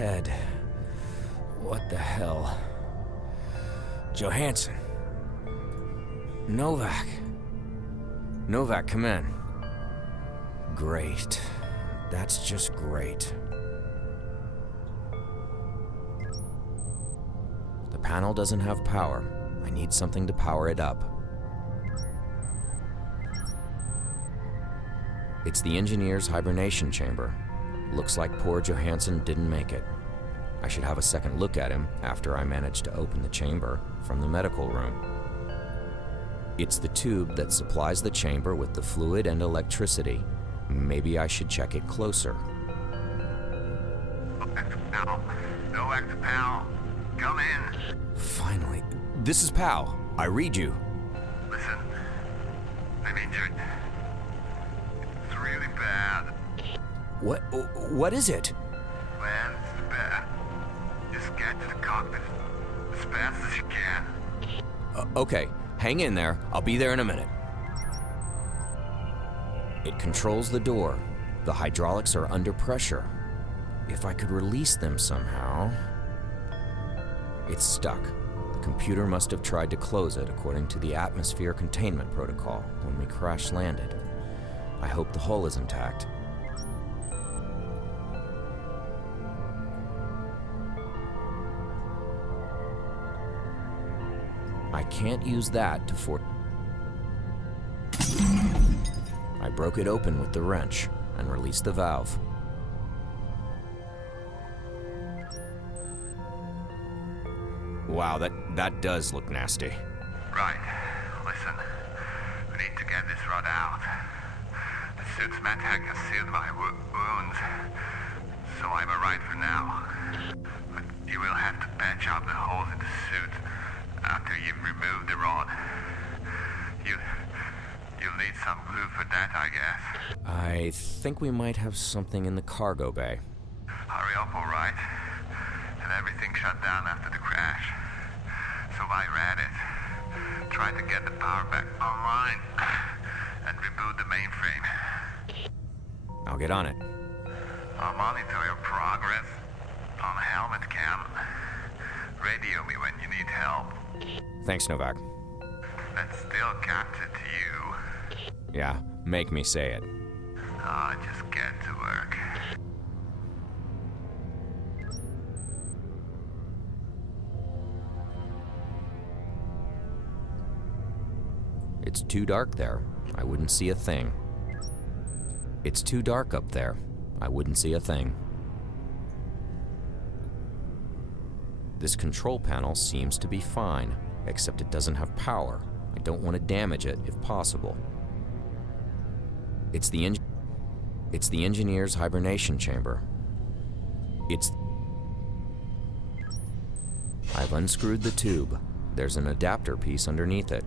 head. What the hell? Johansson. Novak. Novak, come in. Great. That's just great. The panel doesn't have power. I need something to power it up. It's the engineer's hibernation chamber. Looks like poor Johansson didn't make it. I should have a second look at him after I manage to open the chamber from the medical room. It's the tube that supplies the chamber with the fluid and electricity. Maybe I should check it closer. Novak to Pal. Come in. Finally. This is Pal. I read you. Listen, I'm injured. It's really bad. What is it? Man, it's bad. Just get to the cockpit as fast as you can. Okay, hang in there. I'll be there in a minute. It controls the door. The hydraulics are under pressure. If I could release them somehow... It's stuck. The computer must have tried to close it according to the atmosphere containment protocol when we crash landed. I hope the hull is intact. I can't use that to force... I broke it open with the wrench and released the valve. Wow, that does look nasty. Right. Listen, we need to get this rod out. The suit's medtech has sealed my wounds, so I'm alright for now. But you will have to patch up the holes in the suit after you've removed the rod. You'll need some glue for that, I guess. I think we might have something in the cargo bay. Hurry up, alright? And everything shut down after the crash. So I read it. Try to get the power back online and reboot the mainframe. I'll get on it. I'll monitor your progress on helmet cam. Radio me when you need help. Thanks, Novak. That's still captured to you. Yeah, make me say it. Just get to work. It's too dark there. I wouldn't see a thing. It's too dark up there. I wouldn't see a thing. This control panel seems to be fine, except it doesn't have power. I don't want to damage it if possible. It's the engineer's hibernation chamber. I've unscrewed the tube. There's an adapter piece underneath it.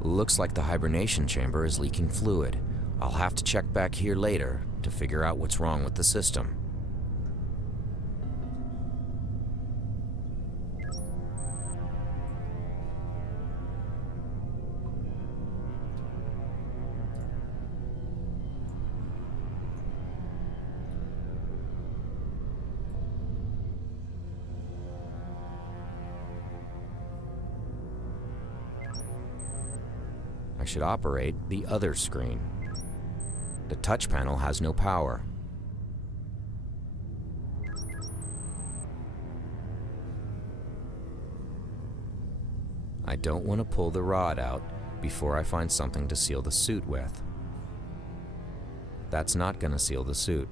Looks like the hibernation chamber is leaking fluid. I'll have to check back here later to figure out what's wrong with the system. I should operate the other screen. The touch panel has no power. I don't want to pull the rod out before I find something to seal the suit with. That's not going to seal the suit.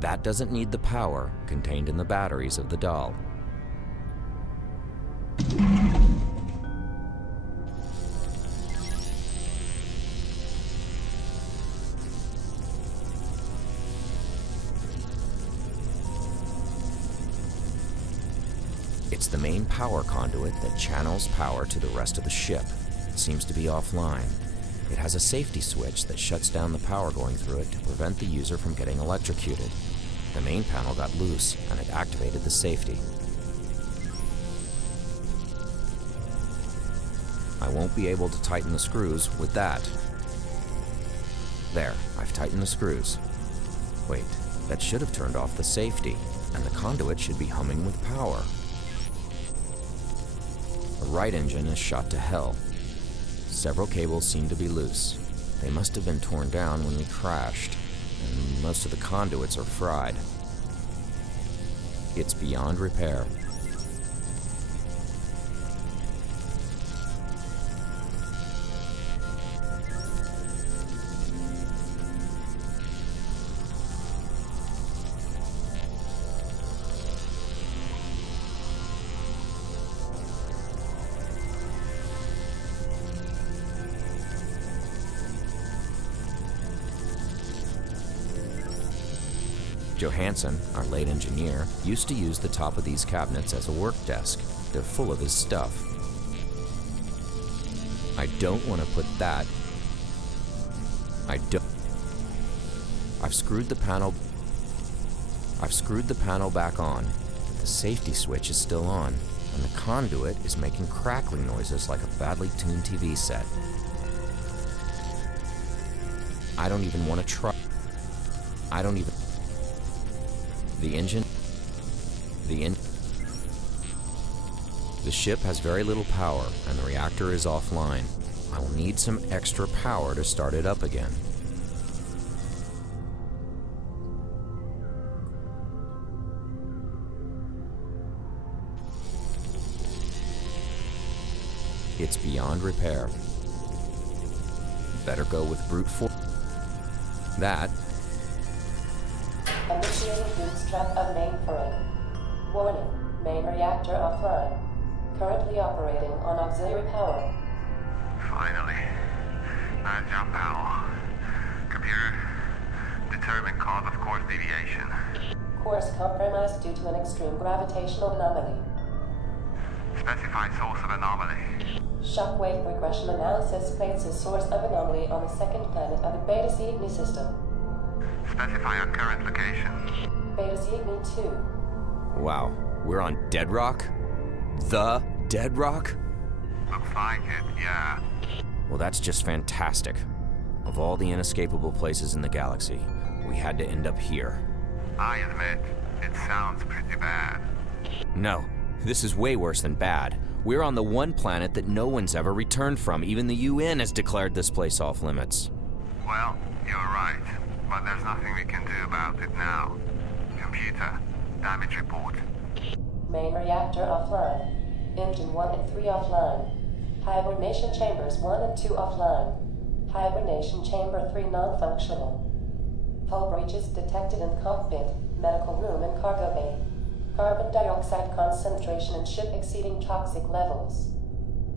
That doesn't need the power contained in the batteries of the doll. It's the main power conduit that channels power to the rest of the ship. It seems to be offline. It has a safety switch that shuts down the power going through it to prevent the user from getting electrocuted. The main panel got loose, and it activated the safety. I won't be able to tighten the screws with that. There, I've tightened the screws. Wait, that should have turned off the safety, and the conduit should be humming with power. The right engine is shot to hell. Several cables seem to be loose. They must have been torn down when we crashed, and most of the conduits are fried. It's beyond repair. Johansson, our late engineer, used to use the top of these cabinets as a work desk. They're full of his stuff. I don't want to put that. I've screwed the panel back on, but the safety switch is still on, and the conduit is making crackling noises like a badly tuned TV set. I don't even want to try. The ship has very little power, and the reactor is offline. I will need some extra power to start it up again. It's beyond repair. Better go with brute force. That. Initiating bootstrap of mainframe. Warning, main reactor offline. Currently operating on auxiliary power. Finally. Bad jump, Powell. Computer, determine cause of course deviation. Course compromised due to an extreme gravitational anomaly. Specify source of anomaly. Shockwave regression analysis places source of anomaly on the second planet of the Beta Cygni system. Specify our current location. Beta Cygni 2. Wow, we're on Deadrock? The Deadrock? Looks like it, yeah. Well, that's just fantastic. Of all the inescapable places in the galaxy, we had to end up here. I admit, it sounds pretty bad. No, this is way worse than bad. We're on the one planet that no one's ever returned from. Even the UN has declared this place off limits. Well, you're right, but there's nothing we can do about it now. Computer, damage report. Main reactor offline. Engine 1 and 3 offline. Hibernation chambers 1 and 2 offline. Hibernation chamber 3 non-functional. Hull breaches detected in cockpit, medical room, and cargo bay. Carbon dioxide concentration in ship exceeding toxic levels.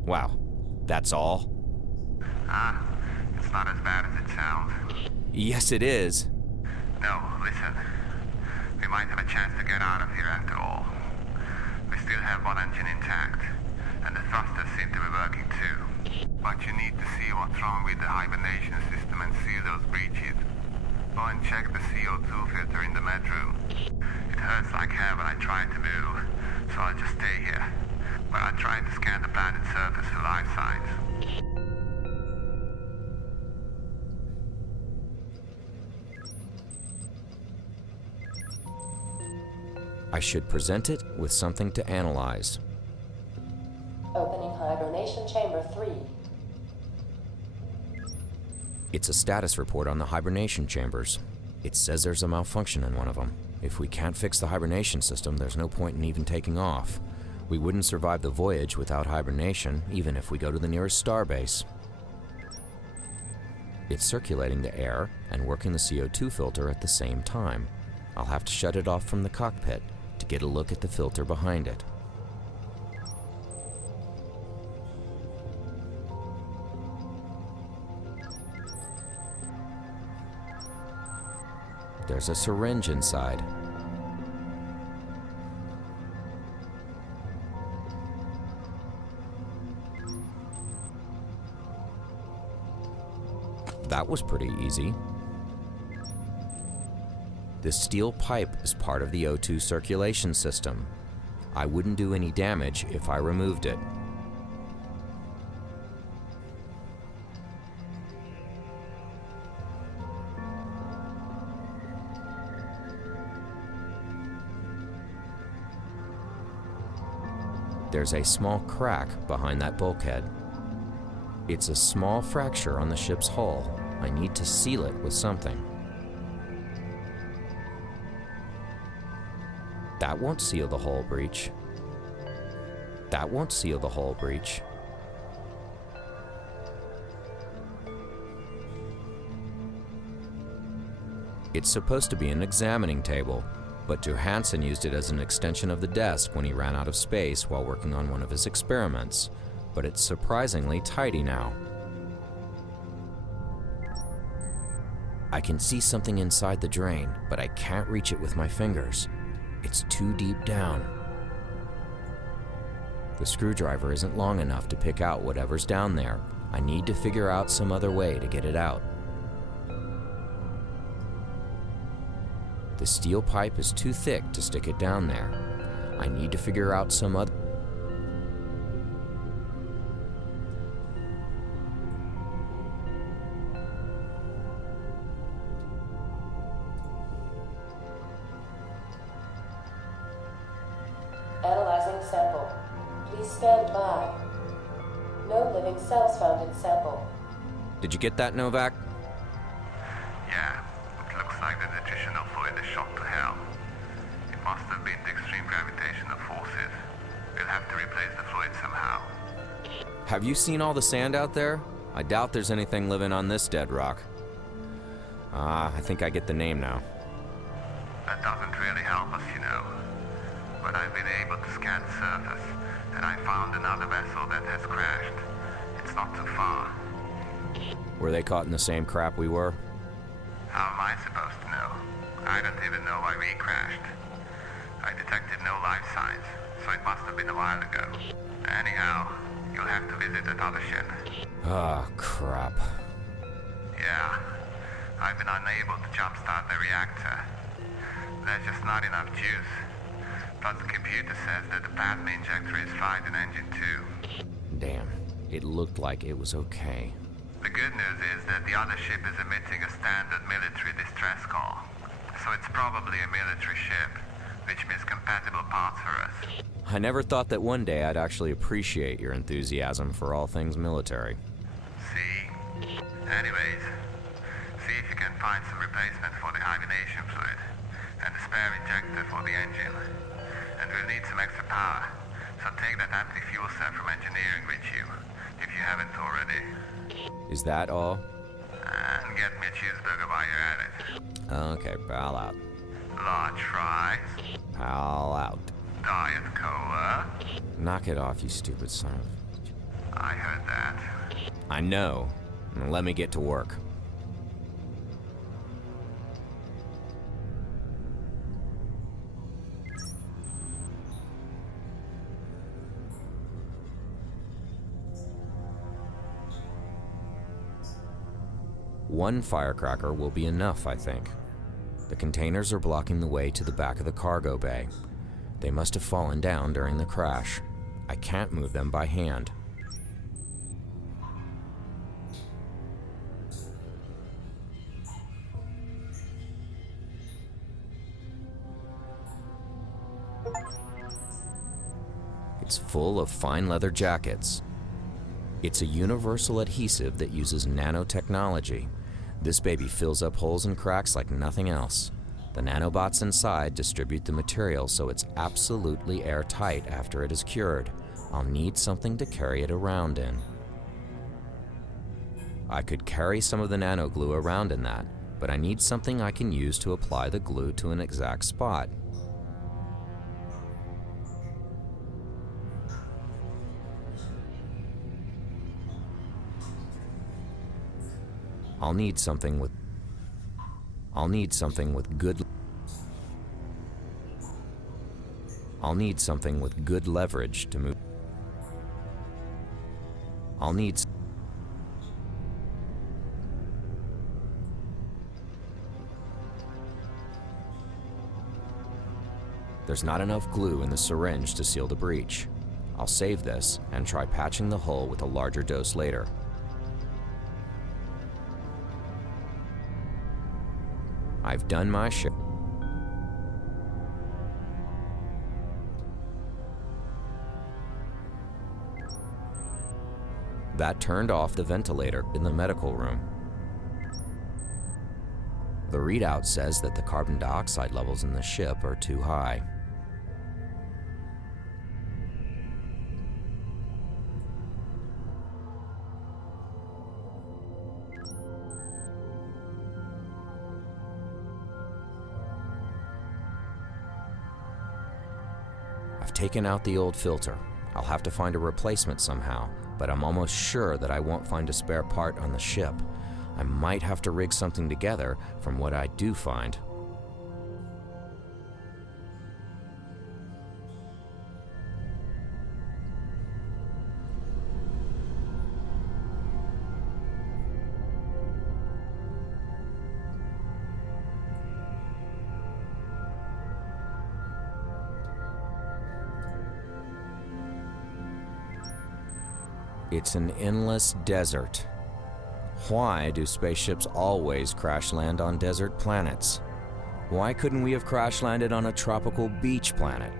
Wow, that's all? It's not as bad as it sounds. Yes, it is. No, listen. We might have a chance to get out of here after all. We still have one engine intact, and the thrusters seem to be working too. But you need to see what's wrong with the hibernation system and seal those breaches. Go and check the CO2 filter in the med room. It hurts like hell when I try to move, so I'll just stay here. But I'm trying to scan the planet's surface for life signs. I should present it with something to analyze. Opening hibernation chamber 3. It's a status report on the hibernation chambers. It says there's a malfunction in one of them. If we can't fix the hibernation system, there's no point in even taking off. We wouldn't survive the voyage without hibernation, even if we go to the nearest starbase. It's circulating the air and working the CO2 filter at the same time. I'll have to shut it off from the cockpit to get a look at the filter behind it. There's a syringe inside. That was pretty easy. This steel pipe is part of the O2 circulation system. I wouldn't do any damage if I removed it. There's a small crack behind that bulkhead. It's a small fracture on the ship's hull. I need to seal it with something. That won't seal the hull breach. That won't seal the hull breach. It's supposed to be an examining table, but Johansson used it as an extension of the desk when he ran out of space while working on one of his experiments, but it's surprisingly tidy now. I can see something inside the drain, but I can't reach it with my fingers. It's too deep down. The screwdriver isn't long enough to pick out whatever's down there. I need to figure out some other way to get it out. The steel pipe is too thick to stick it down there. I need to figure out some other... Analyzing sample. Please stand by. No living cells found in sample. Did you get that, Novak? Yeah, it looks like the nutritional fluid is shot to hell. It must have been the extreme gravitational forces. We'll have to replace the fluid somehow. Have you seen all the sand out there? I doubt there's anything living on this Deadrock. I think I get the name now. That doesn't really help us, you know. But I've been able to scan the surface, and I found another vessel that has crashed. It's not too far. Were they caught in the same crap we were? How am I supposed to know? I don't even know why we crashed. I detected no life signs, so it must have been a while ago. Anyhow, you'll have to visit that other ship. Ah, crap. Yeah, I've been unable to jumpstart the reactor. There's just not enough juice. But the computer says that the plasma injector is fried in engine 2. Damn, it looked like it was okay. The good news is that the other ship is emitting a standard military distress call. So it's probably a military ship, which means compatible parts for us. I never thought that one day I'd actually appreciate your enthusiasm for all things military. See? Anyways, see if you can find some replacement for the hibernation fluid and a spare injector for the engine. And we'll need some extra power, so take that anti-fuel cell from engineering with you, if you haven't already. Is that all? And get me a cheeseburger while you're at it. Okay, pal out. Large fries, Pal out. Diet Cola. Knock it off, you stupid son of... I heard that. I know. Now let me get to work. One firecracker will be enough, I think. The containers are blocking the way to the back of the cargo bay. They must have fallen down during the crash. I can't move them by hand. It's full of fine leather jackets. It's a universal adhesive that uses nanotechnology. This baby fills up holes and cracks like nothing else. The nanobots inside distribute the material so it's absolutely airtight after it is cured. I'll need something to carry it around in. I could carry some of the nano glue around in that, but I need something I can use to apply the glue to an exact spot. I'll need something with good leverage to move. There's not enough glue in the syringe to seal the breach. I'll save this and try patching the hole with a larger dose later. I've done my share. That turned off the ventilator in the medical room. The readout says that the carbon dioxide levels in the ship are too high. I've taken out the old filter. I'll have to find a replacement somehow, but I'm almost sure that I won't find a spare part on the ship. I might have to rig something together from what I do find. It's an endless desert. Why do spaceships always crash land on desert planets? Why couldn't we have crash landed on a tropical beach planet?